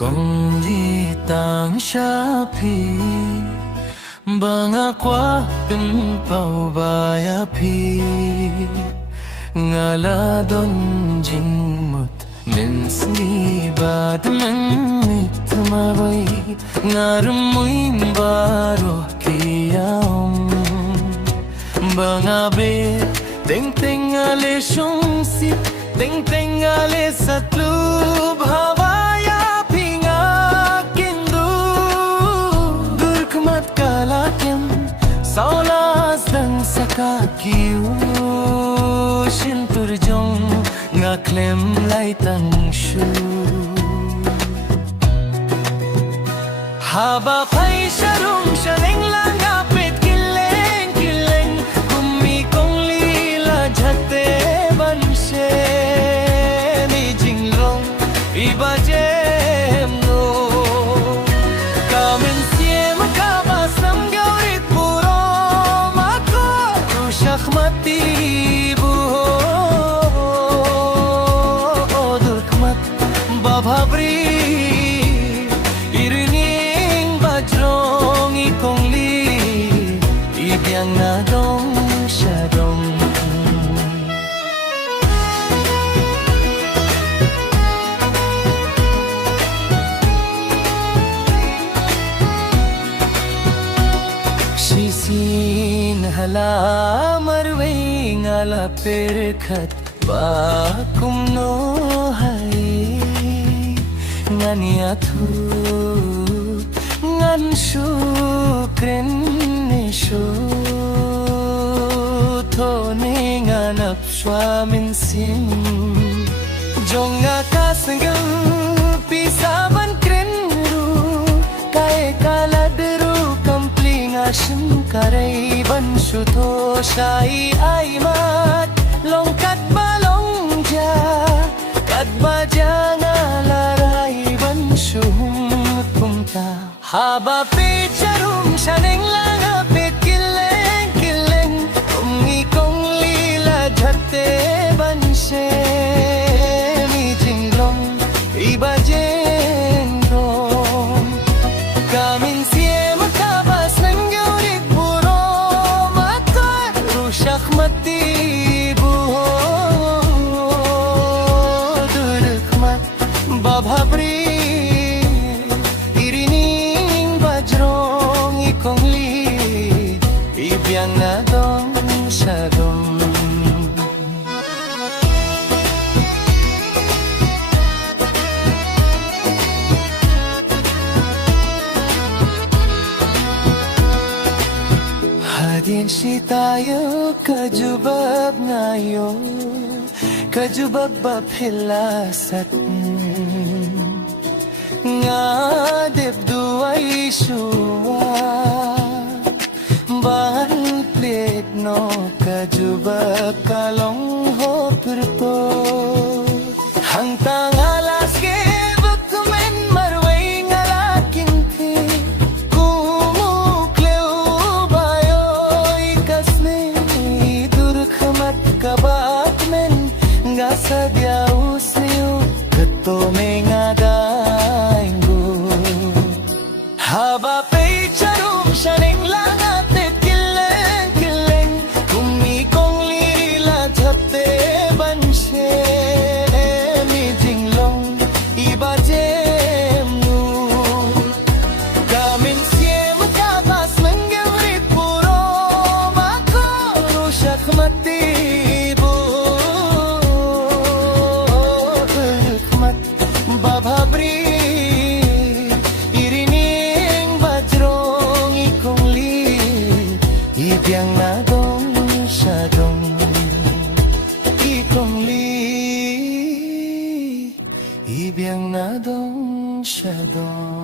Kung di tang Shopee Banga kwa pimpau pi Ngala don jingmut Mins ni bad mit mabay Ngarumuy baro kiyam Banga be Ting ting ale shong sip Ting ting ale satlub Havaya pinga kindu Durkmat kalakim Saulas dang sakakiu Shintur jong ngaklem lai tang shu Haba pai sharum shaleng lang apit kileng kileng Kumi kong lila jate banshe Ni jinglong iba jem no Kamen siem kabas nam gaurit puro Mako rushak mati Babhabri irining bajrong ikong li Ibiyang na dong siya dong Shisin hala marway ngala perkat Bakum no hai Ngan yathu Ngan shukren nishu Thone ngan apshwa min sim Jonga kasangam pisaban kren ru Kae kaladru kampling ashim karay banshu tho shai aimat Longkat balong ja Kadba janga laray banshum kumta Haba picharum shaneng lang apit kileng kileng Kungi kong lila jate banshe Mi jinglong iba jengrong Kamin siem kabas ng gaurit puro Makat rushak mati Babhabri irining bajrong ikong li Ibiyang na dong siya dong Hadin si tayo kajubab ngayon Kajubab baphilasat Nga debduay shuwa Bahan plate no kajubab kalong ho pirto Hang tangalas ke bukmen marway ngalakinti Kumukleu bayoy kasne durkhamat kabatmen Nga sadya usniyo kato me nga dainggo Haba pay charum shaneng lang atit kileng kileng Kumi kong lila jate banshe Mi jinglong iba jem nu Kamin siem kabas menggawrit puro Mako rushak mati Babhabri irining bajrong ikong li Ibiyang na dong siya dong ikong li Ibiyang na dong siya dong